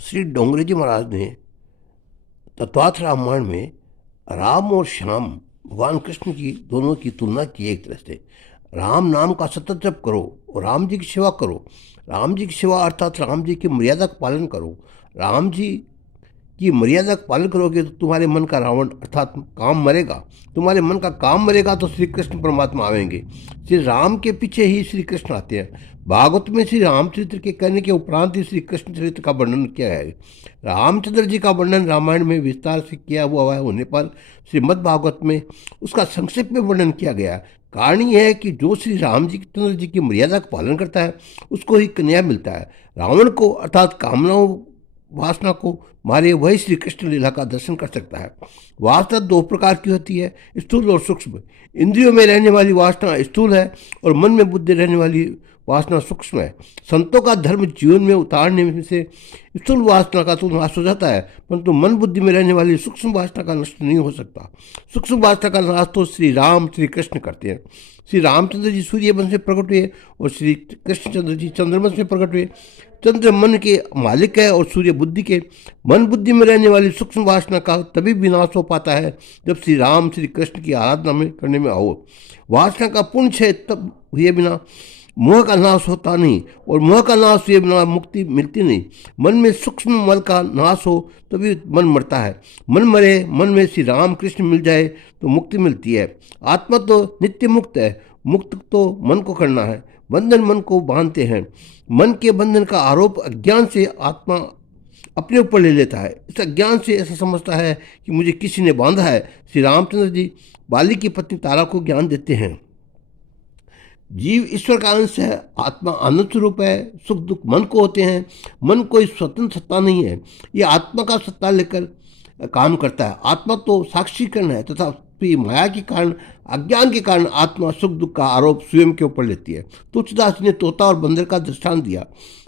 श्री डोंगरे जी महाराज ने तत्वार्थ रामायण में राम और श्याम भगवान कृष्ण की दोनों की तुलना की एक तरह से। राम नाम का सतत जप करो और राम जी की सेवा करो। राम जी की सेवा अर्थात राम जी की मर्यादा का पालन करो। राम जी की मर्यादा का पालन करोगे तो तुम्हारे मन का रावण अर्थात काम मरेगा। तुम्हारे मन का काम मरेगा तो श्री कृष्ण परमात्मा आवेंगे। श्री राम के पीछे ही श्री कृष्ण आते हैं। भागवत में श्री रामचरित्र के कहने के उपरांत ही श्री कृष्ण चरित्र का वर्णन किया है। रामचंद्र जी का वर्णन रामायण में विस्तार से किया हुआ है होने पर श्रीमद् भागवत में उसका संक्षेप में वर्णन किया गया। कारण यह है कि जो श्री राम जी चंद्र जी की मर्यादा का पालन करता है उसको ही कन्या मिलता है। रावण को अर्थात कामनाओं वासना को मारे वही श्री कृष्ण लीला का दर्शन कर सकता है। वासना दो प्रकार की होती है, स्थूल और सूक्ष्म। इंद्रियों में रहने वाली वासना स्थूल है और मन में बुद्धि रहने वाली वासना सूक्ष्म है। संतों का धर्म जीवन में उतारने से स्थूल वासना का तो नाश हो जाता है, परंतु मन बुद्धि में रहने वाली सूक्ष्म वासना का नष्ट नहीं हो सकता। सूक्ष्म वासना का नाश तो श्री राम श्री कृष्ण करते हैं। श्री रामचंद्र जी सूर्य वंश में प्रकट हुए और श्री कृष्णचंद्र जी चंद्रवंश में प्रकट हुए। चंद्र मन के मालिक है और सूर्य बुद्धि के। मन बुद्धि में रहने वाली सूक्ष्म वासना का तभी विनाश हो पाता है जब श्री राम श्री कृष्ण की आराधना में करने में आओ। वासना का पूर्ण क्षय तब हुए बिना मोह का नाश होता नहीं और मोह का नाश हुए बिना मुक्ति मिलती नहीं। मन में सूक्ष्म मल का नाश हो तभी मन मरता है। मन मरे, मन में श्री राम कृष्ण मिल जाए तो मुक्ति मिलती है। आत्मा तो नित्य मुक्त है। मुक्त तो मन को करना है। बंधन मन को बांधते हैं। मन के बंधन का आरोप अज्ञान से आत्मा अपने ऊपर ले लेता है। इस अज्ञान से ऐसा समझता है कि मुझे किसी ने बांधा है। श्री रामचंद्र जी बाली की पत्नी तारा को ज्ञान देते हैं। जीव ईश्वर का अंश है। आत्मा आनंद स्वरूप है। सुख दुख मन को होते हैं। मन कोई स्वतंत्र सत्ता नहीं है। ये आत्मा का सत्ता लेकर काम करता है। आत्मा तो साक्षीकरण है तथा माया के कारण अज्ञान के कारण आत्मा सुख दुख का आरोप स्वयं के ऊपर लेती है। तुलसीदास ने तोता और बंदर का दृष्टांत दिया।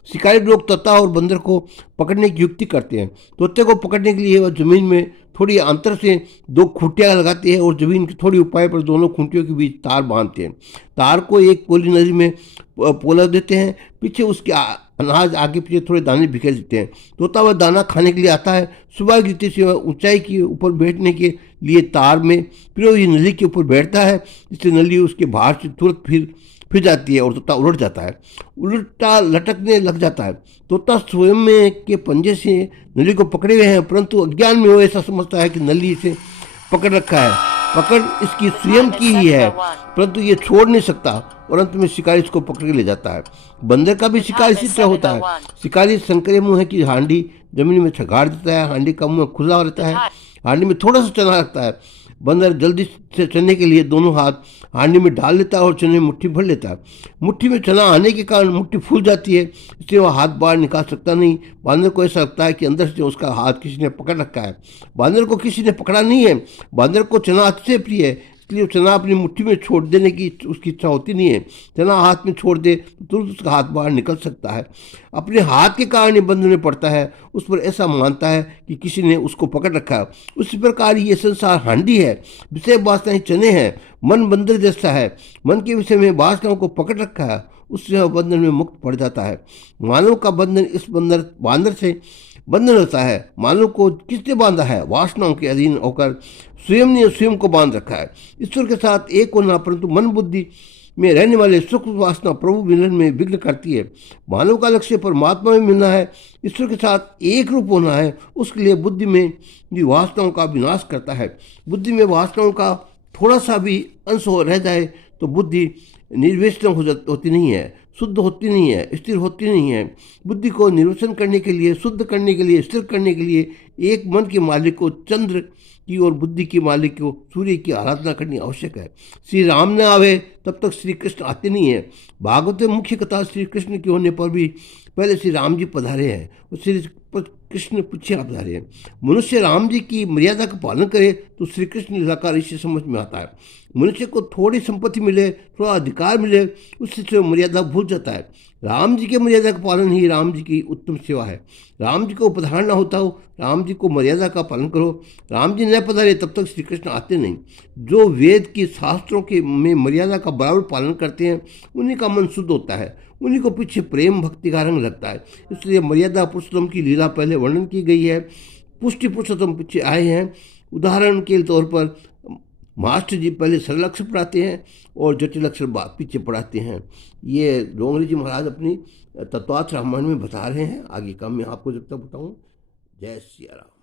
शिकारी लोग तोता और बंदर को पकड़ने की युक्ति करते हैं। तोते को पकड़ने के लिए वह जमीन में थोड़ी अंतर से दो खूंटियाँ लगाते हैं और जमीन की थोड़ी ऊंचाई पर दोनों खूंटियों के बीच तार बांधते हैं। तार को एक पोली नदी में पोला देते हैं। पीछे उसके अनाज आगे पीछे थोड़े दाने बिखेर देते हैं। तोता वह दाना खाने के लिए आता है। सुबह की रीति से वह ऊंचाई के ऊपर बैठने के लिए तार में फिर वही नली के ऊपर बैठता है, जिससे नली उसके बाहर से तुरंत फिर जाती है और तोता उलट जाता है। उल्टा लटकने लग जाता है। तोता स्वयं में के पंजे से नली को पकड़े हुए हैं, परंतु अज्ञान में वो ऐसा समझता है कि नली से पकड़ रखा है। पकड़ इसकी स्वयं की ही है, परंतु ये छोड़ नहीं सकता और अंत में शिकारी इसको पकड़ के ले जाता है। बंदर का भी शिकार इसी तरह होता है। शिकारी संकरे मुंह की हांडी जमीन में गाड़ देता है। हांडी का मुंह खुला रहता है। हांडी में थोड़ा सा चना रखता है। बंदर जल्दी से चने के लिए दोनों हाथ हांडी में डाल लेता है और चने में मुट्ठी भर लेता है। मुट्ठी में चना आने के कारण मुट्ठी फूल जाती है, इसलिए वह हाथ बाहर निकाल सकता नहीं। बांदर को ऐसा लगता है कि अंदर से उसका हाथ किसी ने पकड़ रखा है। बांदर को किसी ने पकड़ा नहीं है। बांदर को चना अतिशय प्रिय है, इसलिए चना अपनी मुट्ठी में छोड़ देने की उसकी इच्छा होती नहीं है। चना हाथ में छोड़ दे तो तुरंत उसका हाथ बाहर निकल सकता है। अपने हाथ के कारण ही बंधन में पड़ता है। उस पर ऐसा मानता है कि किसी ने उसको पकड़ रखा है। उसी प्रकार ये संसार हांडी है, विषय वासनाएं चने हैं। मन बंदर जैसा है। मन के विषय में वासनाओं को पकड़ रखा है, उससे वह बंधन में मुक्त पड़ जाता है। मानव का बंधन इस बांदर से बंधन होता है। मानव को किसने बांधा है? वासनाओं के अधीन होकर स्वयं ने स्वयं को बांध रखा है। ईश्वर के साथ एक होना, परंतु मन बुद्धि में रहने वाले सुख वासना प्रभु मिलन में विघ्न करती है। मानव का लक्ष्य परमात्मा में मिलना है, ईश्वर के साथ एक रूप होना है। उसके लिए बुद्धि में भी वासनाओं का विनाश करता है। बुद्धि में वासनाओं का थोड़ा सा भी अंश हो रह जाए तो बुद्धि निर्वेशन होती नहीं है, शुद्ध होती नहीं है, स्थिर होती नहीं है। बुद्धि को निर्वसन करने के लिए, शुद्ध करने के लिए, स्थिर करने के लिए एक मन के मालिक को चंद्र की और बुद्धि के मालिक को सूर्य की आराधना करनी आवश्यक है। श्री राम न आवे तब तक श्री कृष्ण आते नहीं है। भागवत में मुख्य कथा श्री कृष्ण के होने पर भी पहले श्री राम जी पधारे हैं और श्री कृष्ण पीछे पधारे हैं। मनुष्य राम जी की मर्यादा का पालन करे तो श्री कृष्ण निराकार इसे समझ में आता है। मनुष्य को थोड़ी संपत्ति मिले, थोड़ा अधिकार मिले, उससे मर्यादा भूल जाता है। राम जी के मर्यादा का पालन ही राम जी की उत्तम सेवा है। राम जी को पधार ना होता हो, राम जी को मर्यादा का पालन करो। राम जी न पधारे तब तक श्री कृष्ण आते नहीं। जो वेद की शास्त्रों के में मर्यादा का बराबर पालन करते हैं उन्हीं का मन शुद्ध होता है। उन्हीं को पीछे प्रेम भक्ति का रंग लगता है। इसलिए मर्यादा पुरुषोत्तम की लीला पहले वर्णन की गई है, पुष्टि पुरुषोत्तम पीछे आए हैं। उदाहरण के तौर पर मास्टर जी पहले सरल अक्षर पढ़ाते हैं और जटिल अक्षर पीछे पढ़ाते हैं। ये डोंगरी जी महाराज अपनी तत्वार्थ रामायण में बता रहे हैं। आगे का मैं आपको जब तक बताऊँ। जय सिया राम।